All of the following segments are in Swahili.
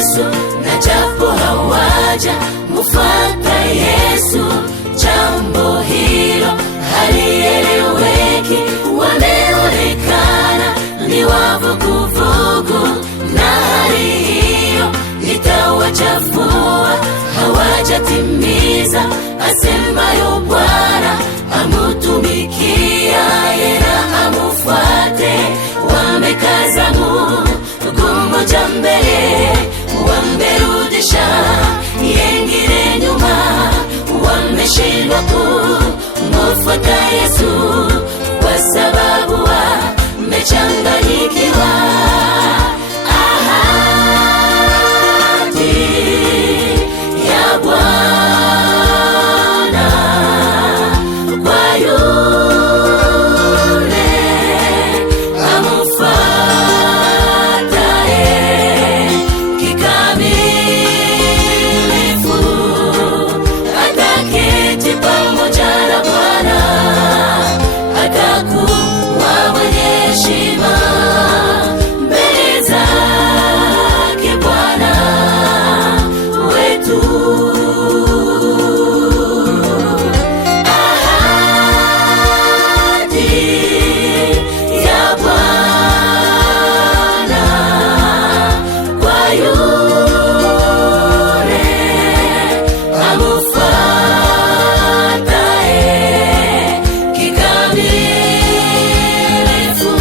Yesu, na japo hawaja mufuata Yesu, jambo hilo halieleweki. Wameonekana ni wavuguvugu, na hali hiyo itawachafua. Hawajatimiza asemayo Bwana, amutumikia yena amufuate. Wamekaza mmoja mbele, wamerudisha yengine nyuma. Wameshindwa kumufuata Yesu kwa sababu wamechanganyikiwa. Ahadi ya Bwana kwa yule amufuataye kikamilifu, ataketi pamoja na Bwana, atakuwa mwenye heshima mbele zake Bwana wetu. Ahadi ya Bwana kwa yule amufuataye kikamilifu,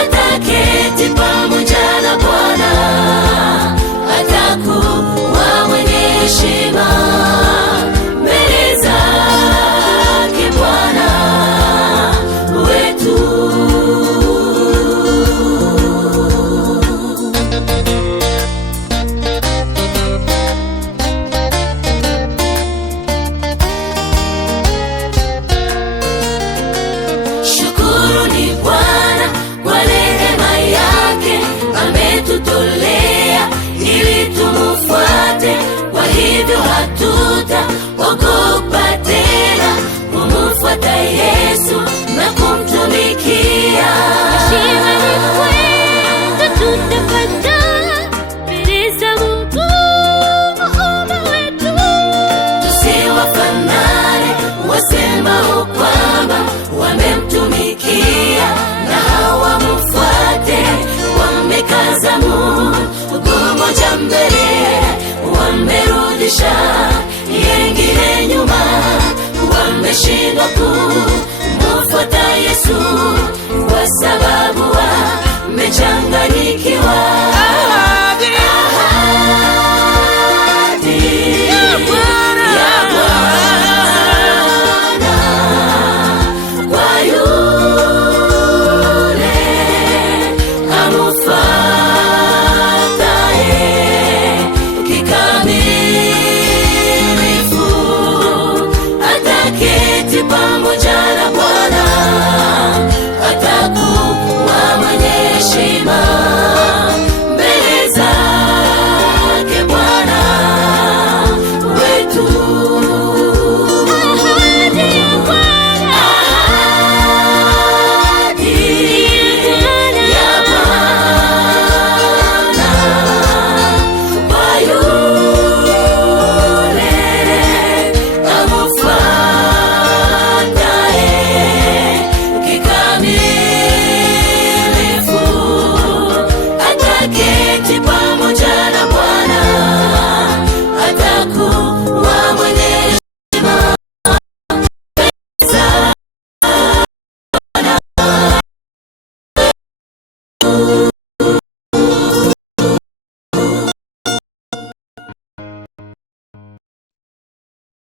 ataketi pamoja na Bwana, atakuwa mwenye heshima mbele zake Bwana wetu. Shukuruni Bwana kwa rehema yake, ametutolea ili tumufuate. Kwa hivyo hatutaogopa tena kumufuata Yesu na kumtumikia. Heshima ni kwetu tutapata mbele za Mungu Muumba wetu. Tusiwafanane wasemao kwamba wamemtumikia na hawamufuate. Wamekaza mmoja mbele, wamerudisha yengine nyuma. Wameshindwa kumufuata Yesu